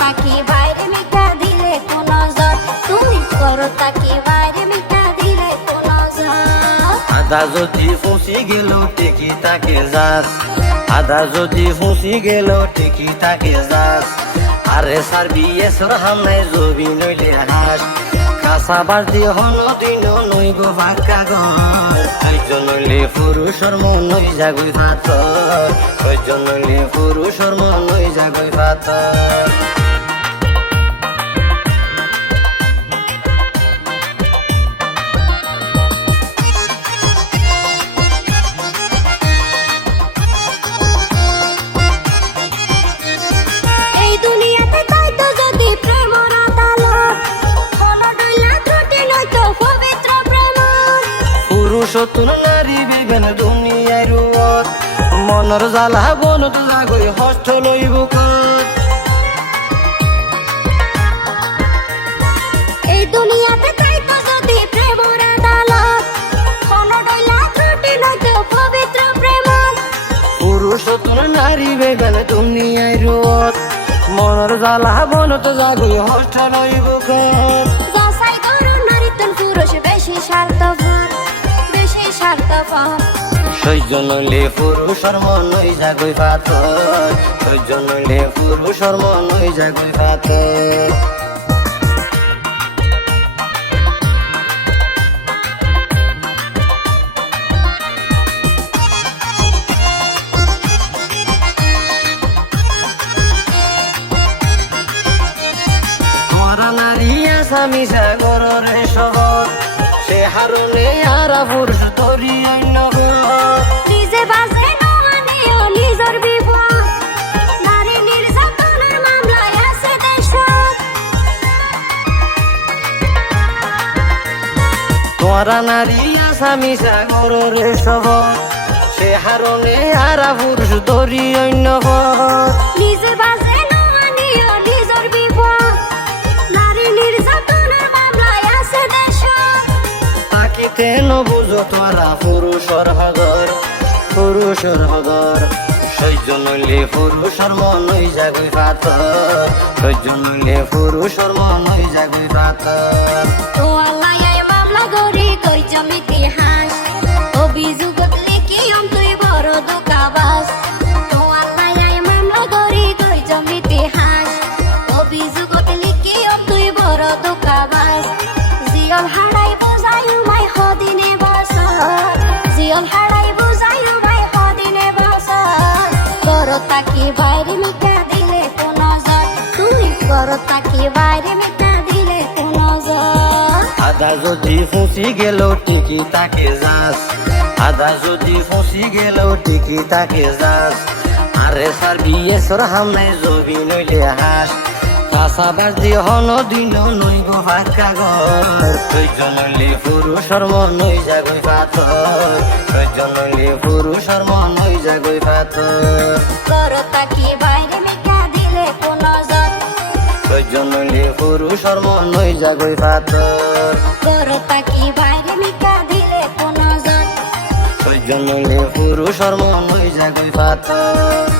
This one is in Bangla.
তাকি বাইরে মিটা দিলে কোন নজর, তুমি করো তাকি বাইরে মিটা দিলে কোন নজর। আধা যদি ফুসি গেল টিকি তাকে যাস, আধা যদি ফুসি গেল টিকি তাকে যাস। আরে সারবি এসর হামনায় জবি নইলে হাস, কাঁচা বাড়তি হন দিন নইব ফাঁকা ঘর। কয়জন নইলে পুরুষর মন নই জাগই ফাতর, কয়জন নইলে পুরুষর মন নই জাগই ফাতর। পুরুষোত্তম নারী বিবেন দুনিয়ার রূপত, মনের জ্বালা বনত জাগই হস্ত লইব কত। এই দুনিয়াতে তাইতো যদি প্রেমর আদালত, কোন ডইলা ত্রুটি নয়তো পবিত্র প্রেম। পুরুষোত্তম নারী বিবেন দুনিয়ার রূপত, মনের জ্বালা বনত জাগই হস্ত লইব কত। যাচাই করো নারীতন পুরুষ বেশি স্বার্থপর, বেশি স্বার্থপর। সহ্য নইলে পুরুষর মন নই জাগই ফাতর, সহ্য নইলে পুরুষর মন নই জাগই ফাতর। তোরা নারী আসামি সাগরের শহর, সে হারুনে আরা পুরুষ ধরি অন্য নিজে বাজে নমানিও নিজের বিপদ, নারী নির্যাতনের মামলায় আছে দেশত। তোরা নারী আসামি সাগরের শহর, সে হারুনে আরা পুরুষ ধরি অন্য নিজে বাজে নমানিও নিজের বিপদ, নারী নির্যাতনের মামলায় আছে দেশত। তাকে কেন বুঝো তোরা পুরুষর হদর, পুরুষর হদর। সহ্য নইলে পুরুষর মন নই জাগই ফাতর, সহ্য নইলে পুরুষর মন নই জাগই ফাতর। তো আল্লাহ এই মামলা গড়ি কই জমিতে হাস, অভিযোগত লিখি তুই বড় দোকাবাস। তো আল্লাহ এই মামলা গড়ি কই জমিতে হাস, অভিযোগত লিখি তুই বড় দোকাবাস। জিয়ল হারাই বুঝাই মাই হদিনে বসর, জিয়ল হারাই বুঝাই মাই হদিনে বসর। করো তাকি বাইরে মিটা দিলে কোন নজর, তুই করো তাকি বাইরে মিটা দিলে কোন নজর। আধা যদি ফুসি গেল টিকি তাকে যাস, আধা যদি ফুসি গেল টিকি তাকে যাস। আরে সারবি এসর হামনায় জবি নইলে হাস, কাঁচা বাড়তি হন দিন নইব ফাঁকা ঘর। সহ্য নইলে পুরুষর মন নই জাগই ফাতর, সহ্য নইলে পুরুষর মন নই জাগই ফাতর। করো তাকি বাইরে মিটা দিলে কোন নজর, সহ্য নইলে পুরুষর মন নই জাগই ফাতর, করো তাকি বাইরে মিটা দিলে কোন নজর। সহ্য নইলে পুরুষর মন নই জাগই ফাতর।